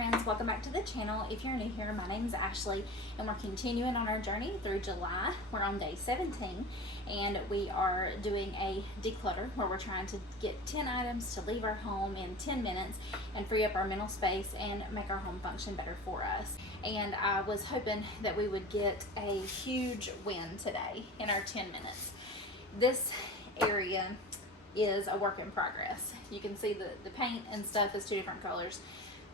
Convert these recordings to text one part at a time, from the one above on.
friends, welcome back to the channel. If you're new here, my name is Ashley and we're continuing on our journey through July. We're on day 17 and we are doing a declutter where we're trying to get 10 items to leave our home in 10 minutes and free up our mental space and make our home function better for us. And I was hoping that we would get a huge win today in our 10 minutes. This area is a work in progress. You can see the paint and stuff is two different colors.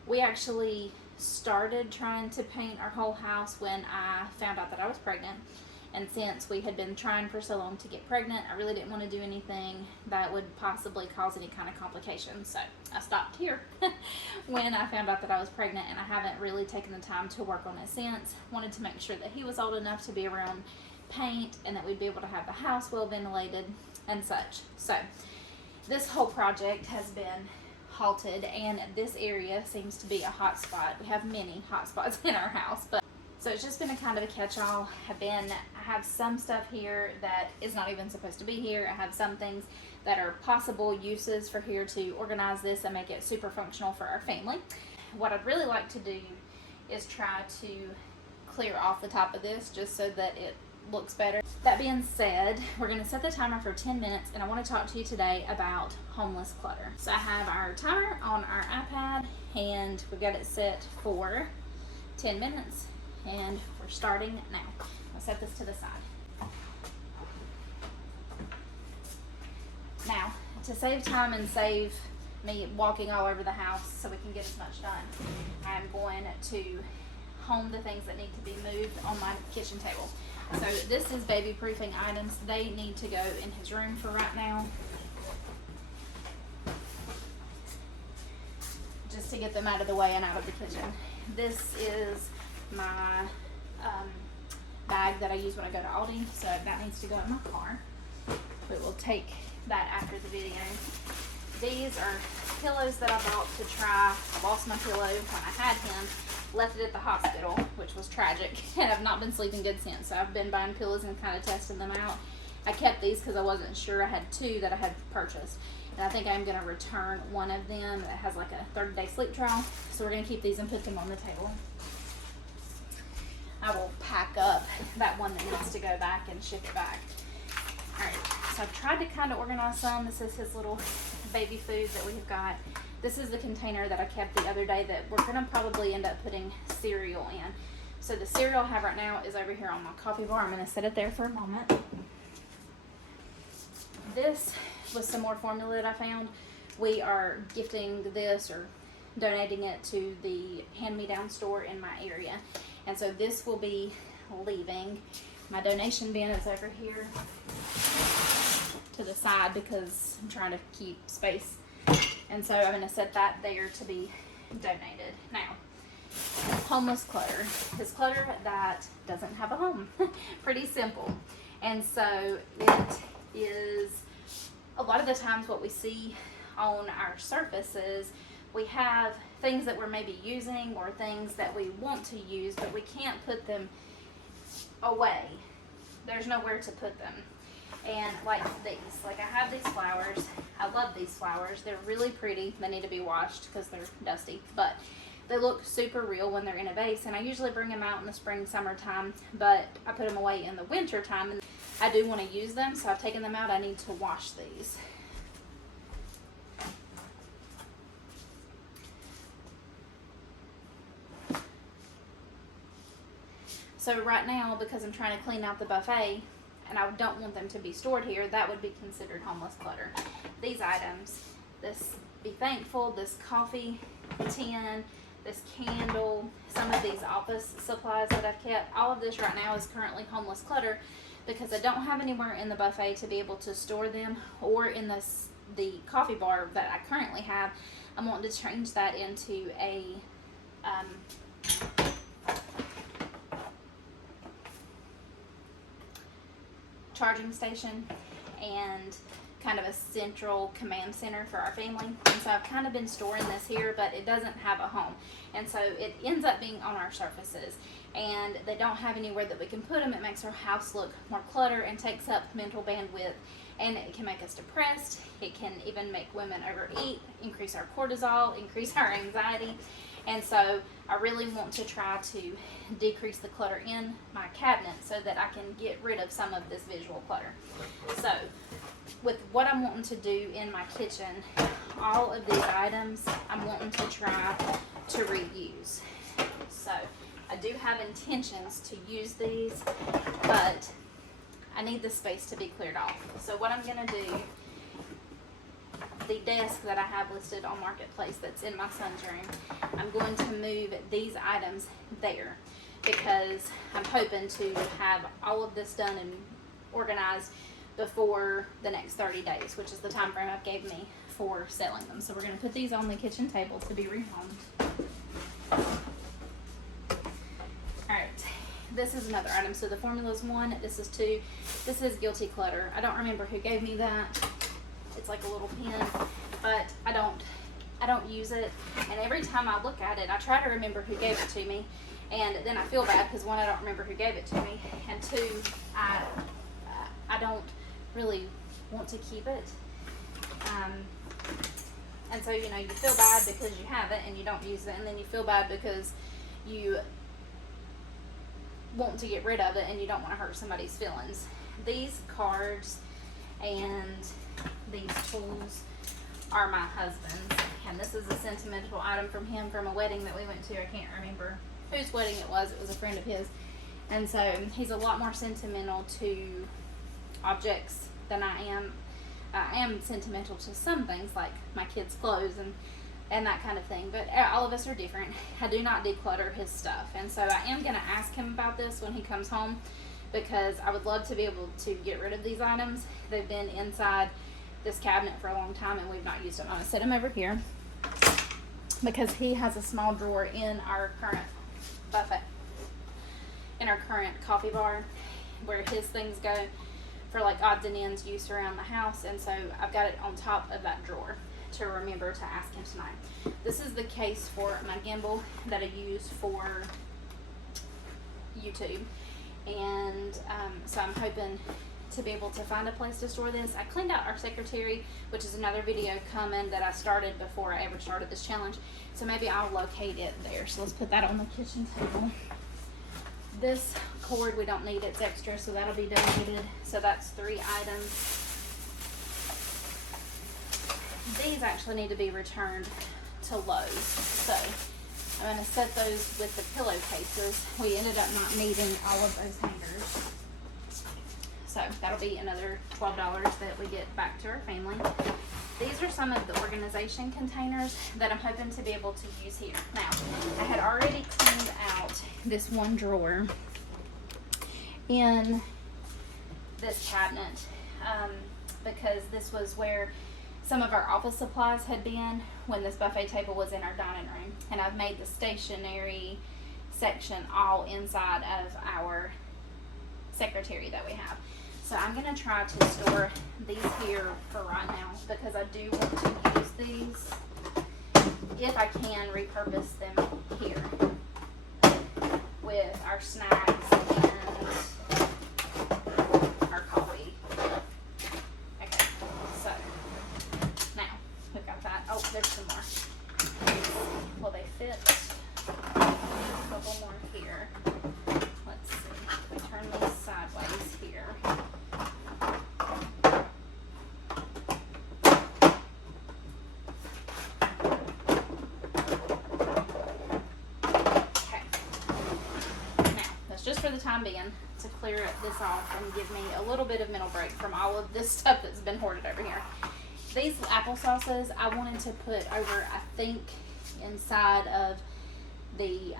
We actually started trying to paint our whole house when I found out that I was pregnant, and since we had been trying for so long to get pregnant, I really didn't want to do anything that would possibly cause any kind of complications, so I stopped here when I found out that I was pregnant, and I haven't really taken the time to work on it since. Wanted to make sure that he was old enough to be around paint and that we'd be able to have the house well ventilated and such. So this whole project has been halted, and this area seems to be a hot spot. We have many hot spots in our house, but so it's just been a kind of a catch-all. I have some stuff here that is not even supposed to be here. I have some things that are possible uses for here to organize this and make it super functional for our family. What I'd really like to do is try to clear off the top of this just so that it looks better. That being said, we're going to set the timer for 10 minutes and I want to talk to you today about homeless clutter. So I have our timer on our iPad and we've got it set for 10 minutes and we're starting now. I'll set this to the side. Now, to save time and save me walking all over the house so we can get as much done, I'm going to home the things that need to be moved on my kitchen table. So this is baby proofing items. They need to go in his room for right now, just to get them out of the way and out of the kitchen. This is my bag that I use when I go to Aldi, so that needs to go in my car. We will take that after the video. These are pillows that I bought to try. I lost my pillow when I had him, left it at the hospital, which was tragic, and I've not been sleeping good since. So I've been buying pillows and kind of testing them out. I kept these because I wasn't sure. I had two that I had purchased, and I think I'm going to return one of them that has like a 30-day sleep trial. So we're going to keep these and put them on the table. I will pack up that one that needs to go back and ship it back. Alright, so I've tried to kind of organize some. This is his little baby food that we've got. This is the container that I kept the other day that we're going to probably end up putting cereal in. So the cereal I have right now is over here on my coffee bar. I'm going to set it there for a moment. This was some more formula that I found. We are gifting this or donating it to the hand-me-down store in my area. And so this will be leaving. My donation bin is over here to the side because I'm trying to keep space. And so I'm going to set that there to be donated. Now, homeless clutter is clutter that doesn't have a home. Pretty simple. And so it is a lot of the times what we see on our surfaces, we have things that we're maybe using or things that we want to use, but we can't put them away. There's nowhere to put them. And like these, like I have these flowers. I love these flowers. They're really pretty. They need to be washed because they're dusty, but they look super real when they're in a vase, and I usually bring them out in the spring, summertime, but I put them away in the winter time, and I do want to use them, so I've taken them out. I need to wash these. So right now, because I'm trying to clean out the buffet, and I don't want them to be stored here, that would be considered homeless clutter. These items, this Be Thankful, this coffee tin, this candle, some of these office supplies that I've kept, all of this right now is currently homeless clutter because I don't have anywhere in the buffet to be able to store them, or in the coffee bar that I currently have. I'm wanting to change that into a charging station and kind of a central command center for our family. And so I've kind of been storing this here, but it doesn't have a home, and so it ends up being on our surfaces, and they don't have anywhere that we can put them. It makes our house look more clutter and takes up mental bandwidth, and it can make us depressed. It can even make women overeat, increase our cortisol, increase our anxiety, And so I really want to try to decrease the clutter in my cabinet so that I can get rid of some of this visual clutter. So with what I'm wanting to do in my kitchen, all of these items I'm wanting to try to reuse. So I do have intentions to use these, but I need the space to be cleared off. So what I'm gonna do, the desk that I have listed on Marketplace that's in my son's room, I'm going to move these items there because I'm hoping to have all of this done and organized before the next 30 days, which is the time frame I've gave me for selling them. So we're going to put these on the kitchen table to be rehomed. Alright, this is another item. So the formula's 1, this is 2, this is Guilty Clutter. I don't remember who gave me that. It's like a little pen, but I don't use it, and every time I look at it I try to remember who gave it to me, and then I feel bad because 1, I don't remember who gave it to me, and 2, I don't really want to keep it, and so you know, you feel bad because you have it and you don't use it, and then you feel bad because you want to get rid of it and you don't want to hurt somebody's feelings. These cards and these tools are my husband's, and this is a sentimental item from him from a wedding that we went to. I can't remember whose wedding it was a friend of his, and so he's a lot more sentimental to objects than I am. I am sentimental to some things like my kids' clothes and that kind of thing, but all of us are different. I do not declutter his stuff, and so I am going to ask him about this when he comes home, because I would love to be able to get rid of these items. They've been inside this cabinet for a long time and we've not used them. I'm going to set them over here because he has a small drawer in our current buffet, in our current coffee bar, where his things go for like odds and ends use around the house, and so I've got it on top of that drawer to remember to ask him tonight. This is the case for my gimbal that I use for YouTube, and so I'm hoping to be able to find a place to store this. I cleaned out our secretary, which is another video coming that I started before I ever started this challenge, so maybe I'll locate it there. So let's put that on the kitchen table. This cord we don't need, it's extra, so that'll be donated. So that's 3 items. These actually need to be returned to Lowe's, so I'm going to set those with the pillowcases. We ended up not needing all of those hangers, so that'll be another $12 that we get back to our family. These are some of the organization containers that I'm hoping to be able to use here. Now, I had already cleaned out this one drawer in this cabinet because this was where some of our office supplies had been when this buffet table was in our dining room, and I've made the stationery section all inside of our secretary that we have. So I'm going to try to store these here for right now because I do want to use these, if I can, repurpose them here with our snacks and our coffee. Okay, so now we've got that. Oh, there's some more. Will they fit? A couple more here. Let's see. We turn these sideways here. Just for the time being, to clear this off and give me a little bit of mental break from all of this stuff that's been hoarded over here. These applesauces I wanted to put over, I think, inside of the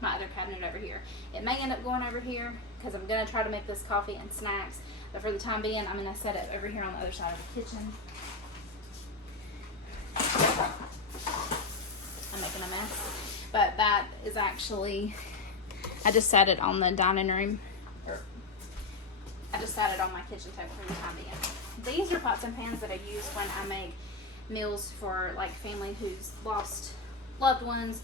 my other cabinet over here. It may end up going over here because I'm going to try to make this coffee and snacks, but for the time being I'm going to set it over here on the other side of the kitchen. I'm making a mess, but that is actually, I just sat it on the dining room, or I just sat it on my kitchen table for the time being. These are pots and pans that I use when I make meals for like family who's lost loved ones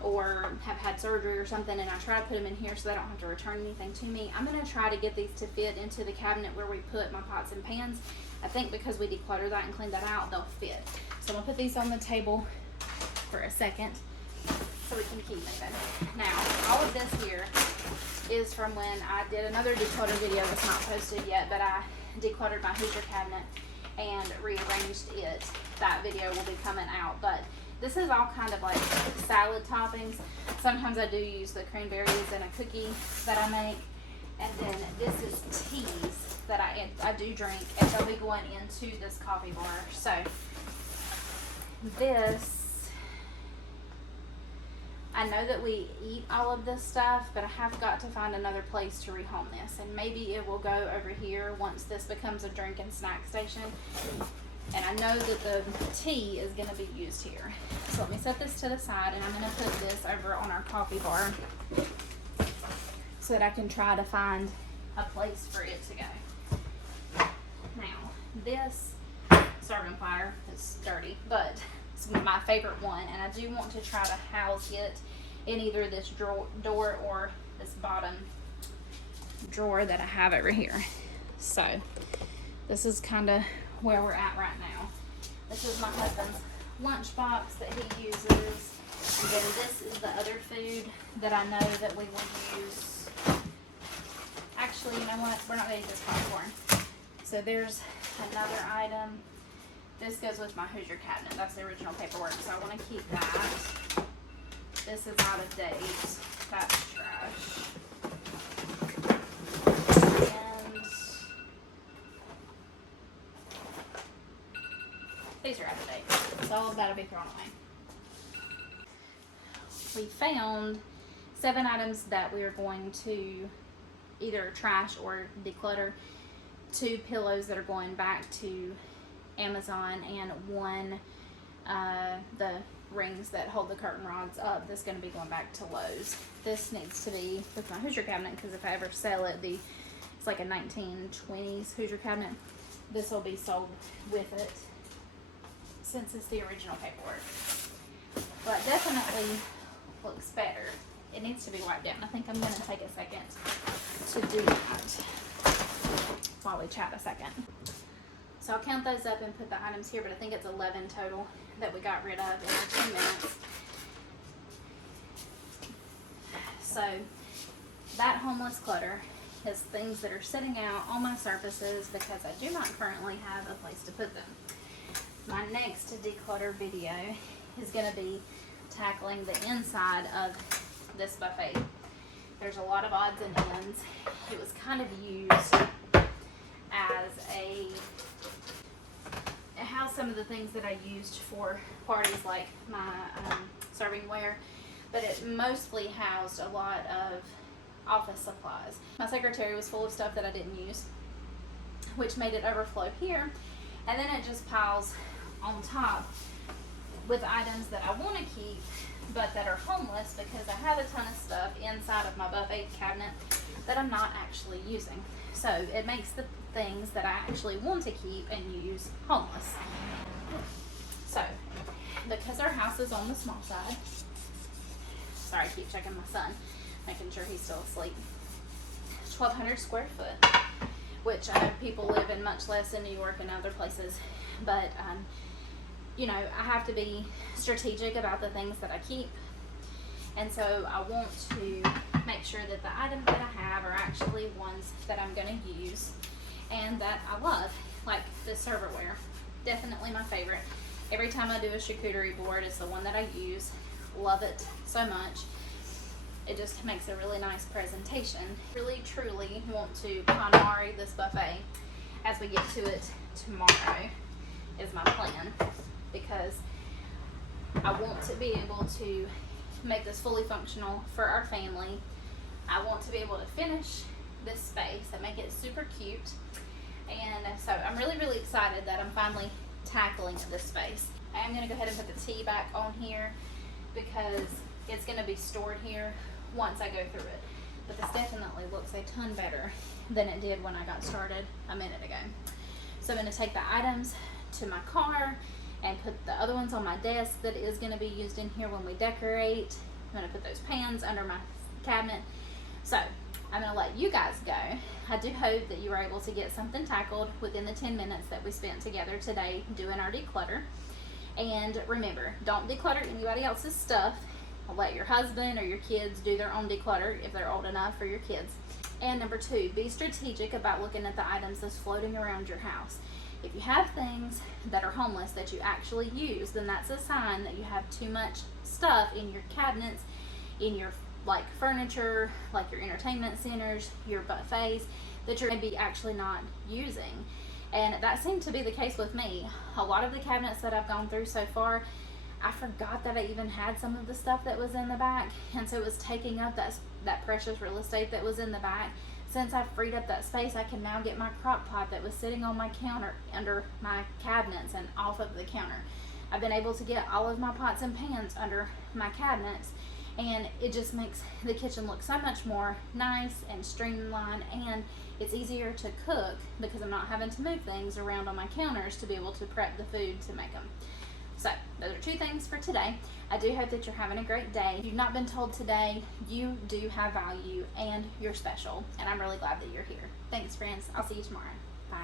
or have had surgery or something, and I try to put them in here so they don't have to return anything to me. I'm going to try to get these to fit into the cabinet where we put my pots and pans. I think because we decluttered that and cleaned that out, they'll fit. So I'm going to put these on the table for a second so we can keep moving. Now, all of this here is from when I did another declutter video that's not posted yet, but I decluttered my Hoosier cabinet and rearranged it. That video will be coming out, but this is all kind of like salad toppings. Sometimes I do use the cranberries in a cookie that I make, and then this is teas that I do drink, and they'll be going into this coffee bar. So this, I know that we eat all of this stuff, but I have got to find another place to rehome this, and maybe it will go over here once this becomes a drink and snack station. And I know that the tea is going to be used here. So let me set this to the side, and I'm going to put this over on our coffee bar so that I can try to find a place for it to go. Now, this serving platter is dirty, but it's my favorite one, and I do want to try to house it in either this door or this bottom drawer that I have over here. So this is kind of where we're at right now. This is my husband's lunchbox that he uses, and then this is the other food that I know that we will use. Actually, you know what? We're not going to use this popcorn. So there's another item. This goes with my Hoosier cabinet. That's the original paperwork, so I want to keep that. This is out of date. That's trash. And these are out of date, so that'll be thrown away. We found 7 items that we are going to either trash or declutter, 2 pillows that are going back to Amazon, and 1 the rings that hold the curtain rods up that's going to be going back to Lowe's. This needs to be with my Hoosier cabinet, because if I ever sell it, it's like a 1920s Hoosier cabinet. This will be sold with it, since it's the original paperwork. But definitely looks better. It needs to be wiped down. I think I'm going to take a second to do that while we chat a second. So I'll count those up and put the items here, but I think it's 11 total that we got rid of in 2 minutes. So that homeless clutter is things that are sitting out on my surfaces because I do not currently have a place to put them. My next declutter video is going to be tackling the inside of this buffet. There's a lot of odds and ends. It was kind of used as a house some of the things that I used for parties, like my servingware, but it mostly housed a lot of office supplies. My secretary was full of stuff that I didn't use, which made it overflow here, and then it just piles on top with items that I want to keep but that are homeless because I have a ton of stuff inside of my buffet cabinet that I'm not actually using. So it makes the things that I actually want to keep and use homeless. So because our house is on the small side, sorry, I keep checking my son, making sure he's still asleep. 1,200 square foot, which I know people live in much less in New York and other places, but you know, I have to be strategic about the things that I keep, and so I want to make sure that the items that I have are actually ones that I'm going to use and that I love, like this serverware. Definitely my favorite. Every time I do a charcuterie board, it's the one that I use. Love it so much. It just makes a really nice presentation. Really, truly want to KonMari this buffet as we get to it tomorrow is my plan, because I want to be able to make this fully functional for our family. I want to be able to finish this space and make it super cute. And so I'm really, really excited that I'm finally tackling this space. I am going to go ahead and put the tea back on here because it's going to be stored here once I go through it. But this definitely looks a ton better than it did when I got started a minute ago. So I'm going to take the items to my car and put the other ones on my desk that is going to be used in here when we decorate. I'm going to put those pans under my cabinet. So I'm going to let you guys go. I do hope that you were able to get something tackled within the 10 minutes that we spent together today doing our declutter. And remember, don't declutter anybody else's stuff. Let your husband or your kids do their own declutter if they're old enough, for your kids. And number 2, be strategic about looking at the items that's floating around your house. If you have things that are homeless that you actually use, then that's a sign that you have too much stuff in your cabinets, in your like furniture, like your entertainment centers, your buffets, that you're maybe actually not using. And that seemed to be the case with me. A lot of the cabinets that I've gone through so far, I forgot that I even had some of the stuff that was in the back, and so it was taking up that precious real estate that was in the back. Since I've freed up that space, I can now get my crock pot that was sitting on my counter under my cabinets and off of the counter. I've been able to get all of my pots and pans under my cabinets, and it just makes the kitchen look so much more nice and streamlined, and it's easier to cook because I'm not having to move things around on my counters to be able to prep the food to make them. So those are 2 things for today. I do hope that you're having a great day. If you've not been told today, you do have value and you're special, and I'm really glad that you're here. Thanks, friends. I'll see you tomorrow. Bye.